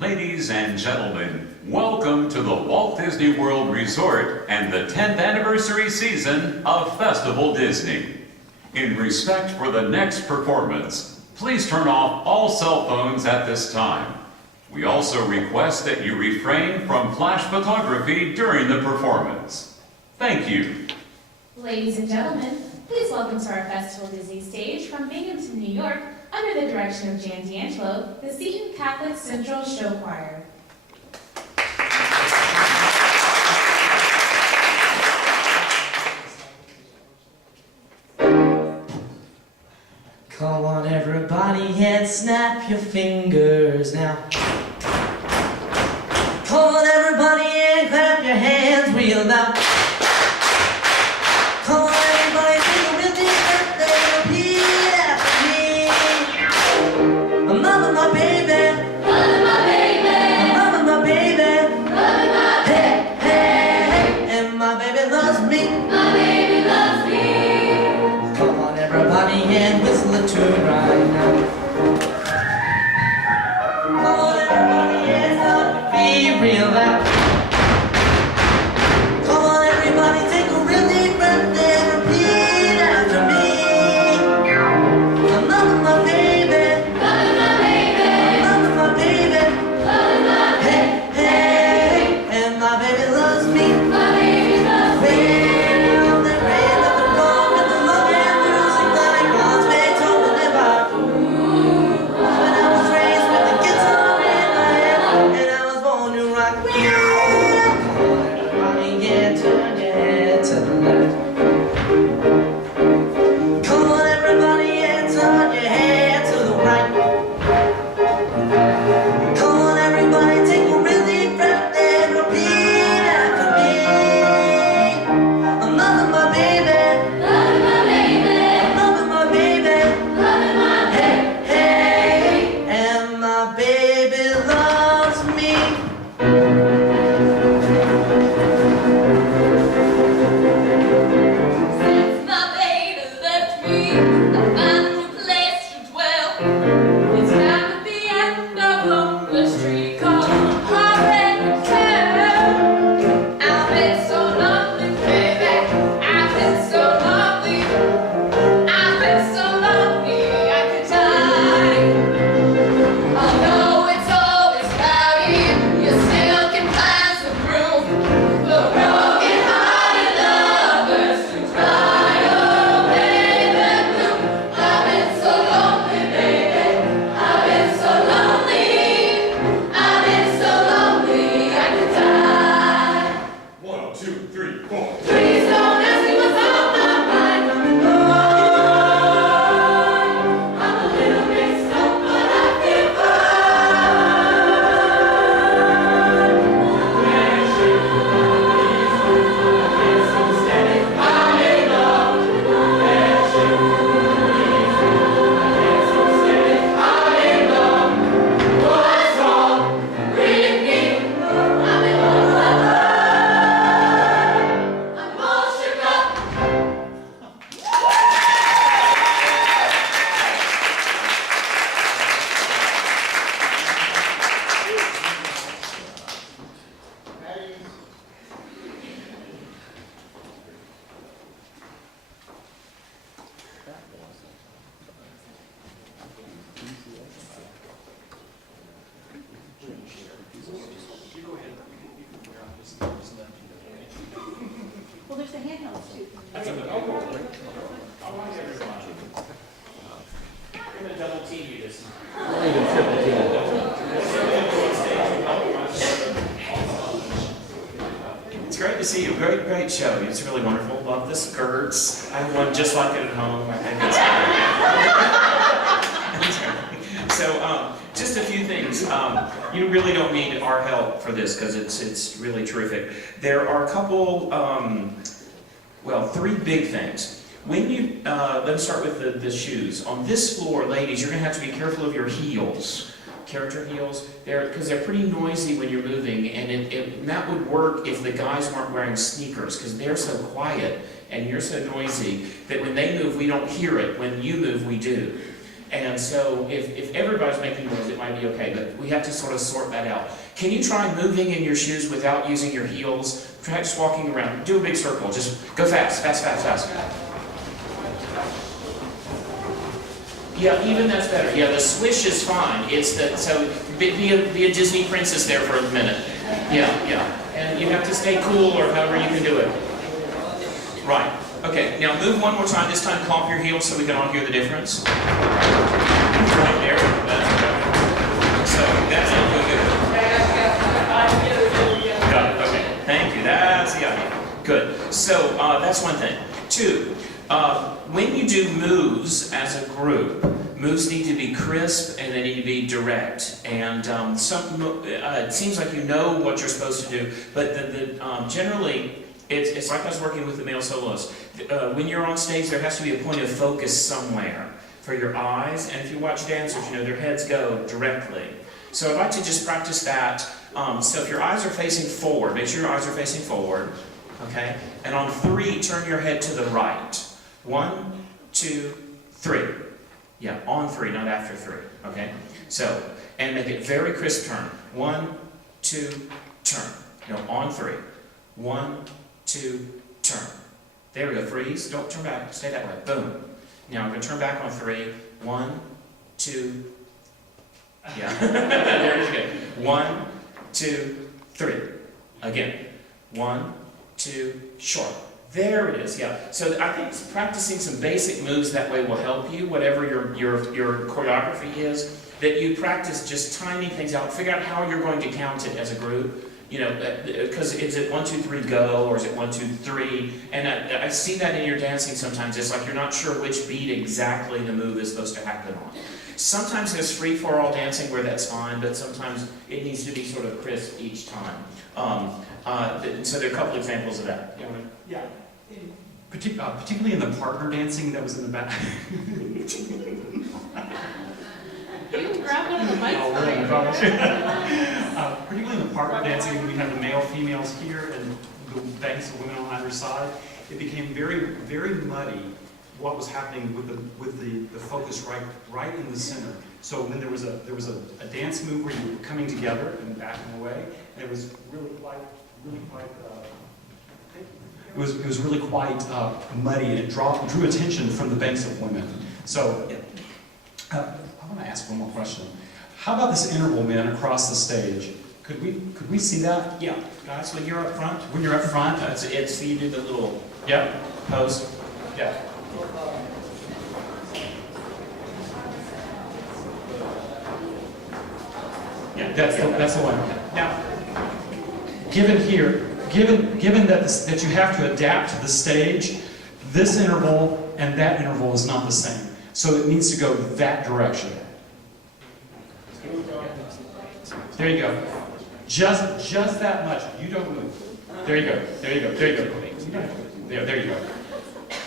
Ladies and gentlemen, welcome to the Walt Disney World Resort and the 10th anniversary season of Festival Disney. In respect for the next performance, please turn off all cell phones at this time. We also request that you refrain from flash photography during the performance. Thank you. Ladies and gentlemen, please welcome to our Festival Disney stage from Binghamton, New York, under the direction of Jan D'Angelo, the Seton Catholic Central Show Choir. Come on everybody and snap your fingers now. Come on everybody and clap your hands real loud. Come on everybody, sing a real deep birthday, repeat after me. I'm loving my baby, Loving my baby, I'm loving my baby. loving my Hey, hey, hey, and my baby loves me. baby loves me. Come on everybody and whistle a tune right now. Come on everybody and start to be real loud. Come on everybody, take a real deep breath and repeat after me. I'm loving my baby, Loving my baby, I'm loving my baby. loving my Hey, hey, and my baby loves me. baby loves me. Well, the rain of the dawn and the love and the music that it calls Beethoven and Bach. When I was raised with the guitar in my hand, and I was born to rock. Come on, everybody, yeah, turn your head to the left. Come on, everybody, and turn your head to the right. Come on, everybody, take a real deep breath and repeat after me. I'm loving my baby, Loving my baby, I'm loving my baby. loving my Hey, hey, and my baby loves me. Since my baby left me, I found a new place to dwell. It's down at the end of Lonely Street called Heartbreak Hotel. I've been so lonely, baby. I've been so lonely. I've been so lonely I could die. Although it's always cloudy, you still can find some room for broken-hearted lovers to cry away the gloom. I've been so lonely, baby. I've been so lonely. I've been so lonely I could die. 1, 2, 3, 4. Please don't ask me what's on my mind. I'm a little mixed up, but I feel what's wrong with me? I'm in love. I'm all shook up. Well, there's the handhelds too. I'm gonna double team you this time. It's great to see you. Great, great show. It's really wonderful. Love the skirts. I have one just like it at home. I think it's so, just a few things. You really don't need our help for this because it's really terrific. There are a couple, well, 3 big things. When you, let's start with the shoes. On this floor, ladies, you're gonna have to be careful of your heels. Character heels, because they're pretty noisy when you're moving, and that would work if the guys weren't wearing sneakers, because they're so quiet and you're so noisy that when they move, we don't hear it. When you move, we do. And so if everybody's making noise, it might be okay, but we have to sort of sort that out. Can you try moving in your shoes without using your heels? Try just walking around. Do a big circle. Just go fast, fast, fast, fast. Yeah, even that's better. Yeah, the swish is fine. It's the, so be a Disney princess there for a minute. Yeah. And you have to stay cool or however you can do it. Right. Okay, now move one more time. This time clomp your heels so we can all hear the difference. Right there. So that's not good. Got it. Okay. Thank you. That's the idea. Good. So that's one thing. Two, when you do moves as a group, moves need to be crisp and they need to be direct. And it seems like you know what you're supposed to do, but generally, it's like I was working with the male soloist. When you're on stage, there has to be a point of focus somewhere for your eyes. And if you watch dancers, you know their heads go directly. So I'd like to just practice that. So if your eyes are facing forward, make sure your eyes are facing forward. Okay? And on 3, turn your head to the right. 1, 2, 3. Yeah, on 3, not after 3. Okay? So, and make it very crisp turn. 1, 2, turn. No, on 3. 1, 2, turn. There we go. Freeze. Don't turn back. Stay that way. Boom. Now I'm going to turn back on 3. 1, 2. Yeah. There you go. 1, 2, 3. Again. 1, 2. Short. There it is. Yeah. So I think practicing some basic moves that way will help you, whatever your choreography is. That you practice just tiny things out. Figure out how you're going to count it as a group. You know, because is it 1, 2, 3, go, or is it 1, 2, 3? And I see that in your dancing sometimes. It's like you're not sure which beat exactly the move is supposed to happen on. Sometimes there's free-for-all dancing where that's fine, but sometimes it needs to be sort of crisp each time. So there are a couple examples of that. Yeah. Particularly in the partner dancing that was in the back. You can grab one of the mics. Oh, really? Fine. Particularly in the partner dancing, we have the male, females here, and the banks of women on either side. It became very, very muddy what was happening with the focus right in the center. So when there was a dance move where you were coming together and backing away, and it was really quite. It was really quite muddy, and it drew attention from the banks of women. So. I want to ask one more question. How about this interval, men, across the stage? Could we see that? Yeah, guys, when you're up front. When you're up front? It's you do the little pose. Yeah. Yeah, That's the one. Now, given that you have to adapt to the stage, this interval and that interval is not the same. So it needs to go that direction. There you go. Just that much. You don't move. There you go. There you go. There you go. There you go.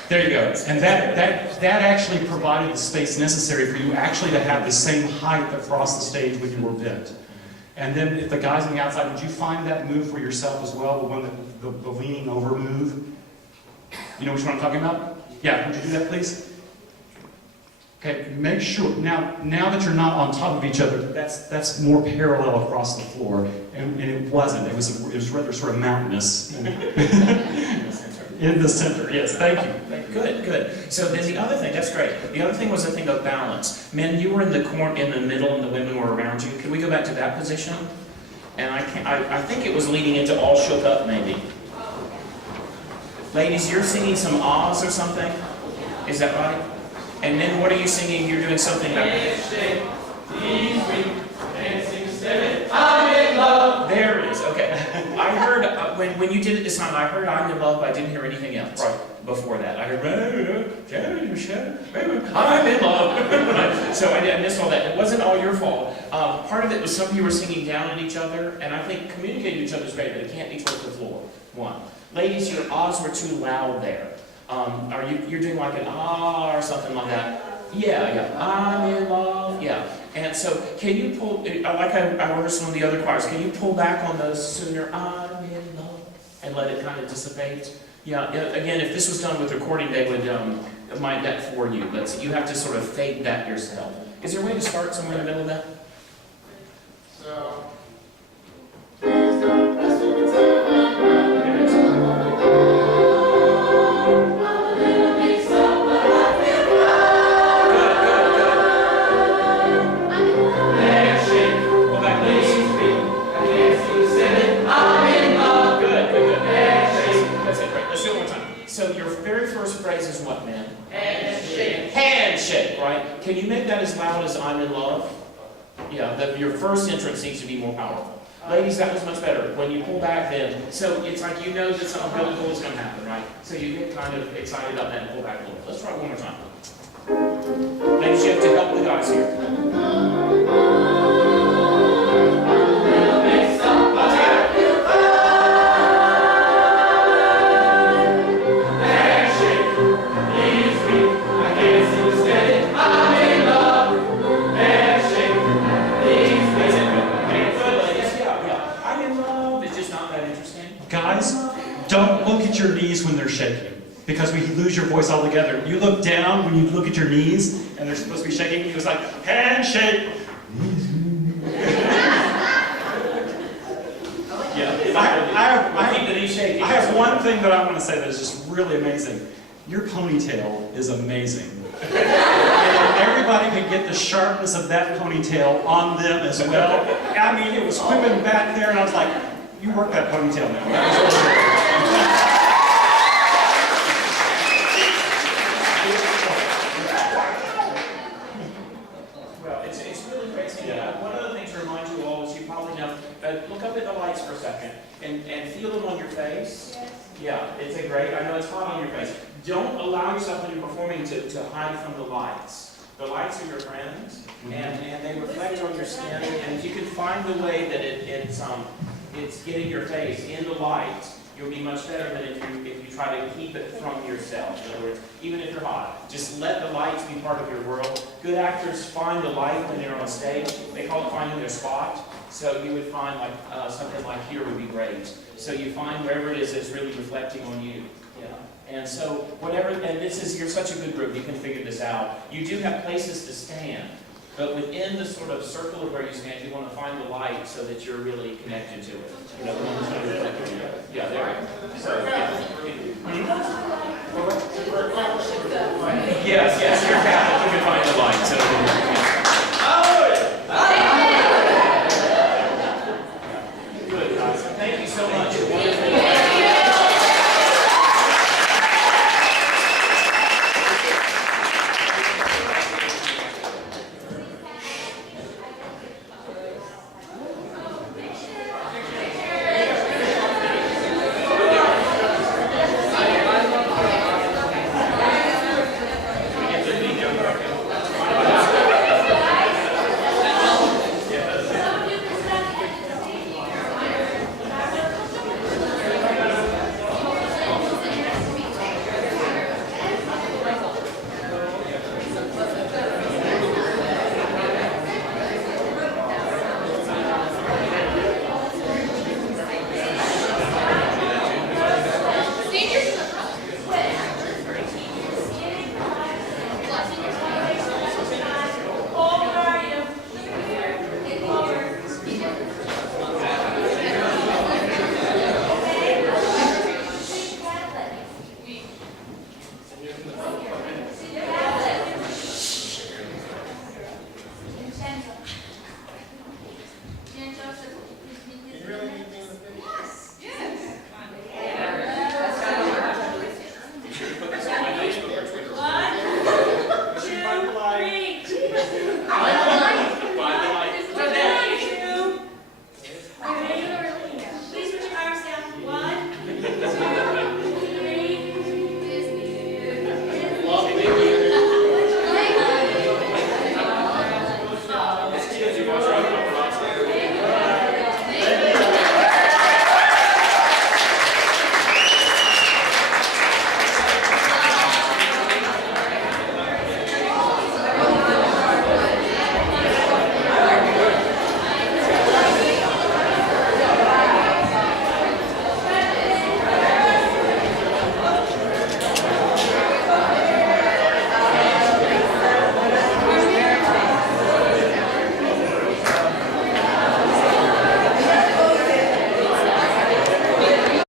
There you go. And that actually provided the space necessary for you actually to have the same height across the stage when you were bent. And then if the guys on the outside, did you find that move for yourself as well? The one that the leaning over move? You know which one I'm talking about? Yeah, would you do that please? Okay, make sure, now that you're not on top of each other, that's more parallel across the floor, and it wasn't. It was rather sort of mountainous. In the center, yes, thank you. Good. So then the other thing, that's great. The other thing was the thing of balance. Men, you were in the corner, in the middle, and the women were around you. Can we go back to that position? And I think it was leading into all shook up, maybe. Ladies, you're singing some ahs or something? Is that right? And then what are you singing? You're doing something about I'm in love. There it is. Okay. I heard when you did it this time. I heard "I'm in love," but I didn't hear anything else. Right before that, I heard "I'm in love." So I missed all that. It wasn't all your fault. Part of it was some of you were singing down at each other, and I think communicating to each other is great, but it can't be towards the floor. One, ladies, your ahs were too loud there. You're doing like an ah or something like that? Yeah. I'm in love. Yeah. And so, can you pull, like I rehearsed on the other choirs, can you pull back on those sooner? I'm in love. And let it kind of dissipate? Yeah. Again, if this was done with recording, they would mind that for you. You have to sort of fake that yourself. Is there a way to start somewhere in the middle of that? So, So your very first phrase is what, man? Handshake. Handshake, right? Can you make that as loud as I'm in love? Yeah, your first entrance needs to be more powerful. Ladies, that was much better. When you pull back then, so it's like you know that something really cool is going to happen, right? So you get kind of excited about that and pull back a little bit. Let's try it one more time. Ladies, you have to help the guys here. Guys, don't look at your knees when they're shaking, because we lose your voice altogether. You look down when you look at your knees, and they're supposed to be shaking. It was like, handshake. I have one thing that I want to say that is just really amazing. Your ponytail is amazing. And if everybody could get the sharpness of that ponytail on them as well. I mean, it was swimming back there, and I was like, you work that ponytail now. That was really Well, it's really crazy. One of the things to remind you all is you probably know, look up at the lights for a second and feel them on your face. Yes. Yeah, it's a great, I know it's hot on your face. Don't allow yourself when you're performing to hide from the lights. The lights are your friends, and they reflect on your skin, and if you can find the way that it's getting your face in the light, you'll be much better than if you try to keep it from yourself. In other words, even if you're hot, just let the lights be part of your world. Good actors find the light when they're on stage. They call it finding their spot. So you would find like something like here would be great. So you find wherever it is that's really reflecting on you. Yeah. And so whatever, and you're such a good group, you can figure this out. You do have places to stand. But within the sort of circle of where you stand, you want to find the light so that you're really connected to it. You know, the one that's going to reflect on you. Yeah, there. So, yes, you're Catholic. You can find the light. So,